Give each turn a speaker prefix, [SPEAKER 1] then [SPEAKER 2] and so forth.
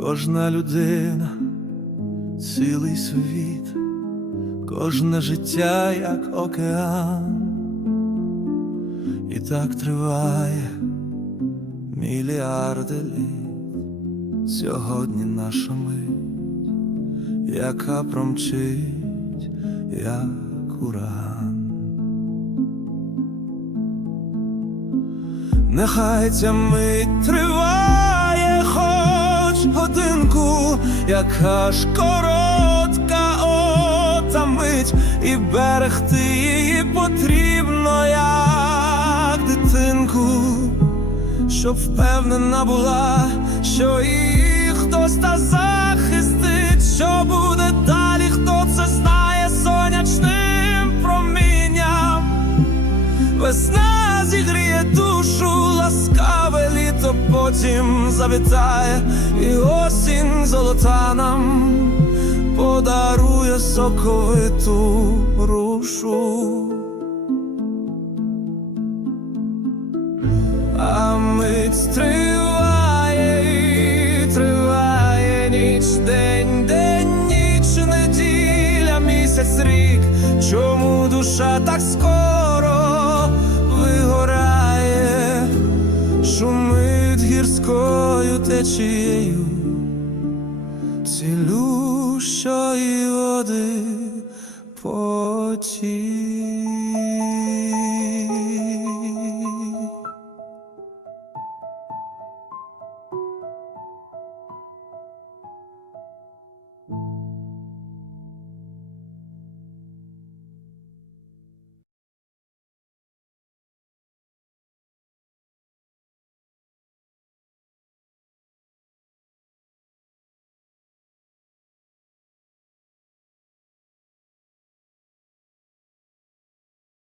[SPEAKER 1] Кожна людина, цілий світ, кожне життя, як океан, і так триває мільярди літ. Сьогодні наша мить, яка промчить, як ураган. Нехай ця мить триває хоч годинку, яка ж коротка ота мить, і берегти її потрібно, як дитинку, щоб впевнена була, що її Зігріє душу, ласкаве літо потім завітає, і осінь золота нам подарує соковиту рушу. А мить триває, триває ніч, день, день, ніч, неділя, місяць, рік. Чому душа так скоро шумить гірською течією, цілющої води потік.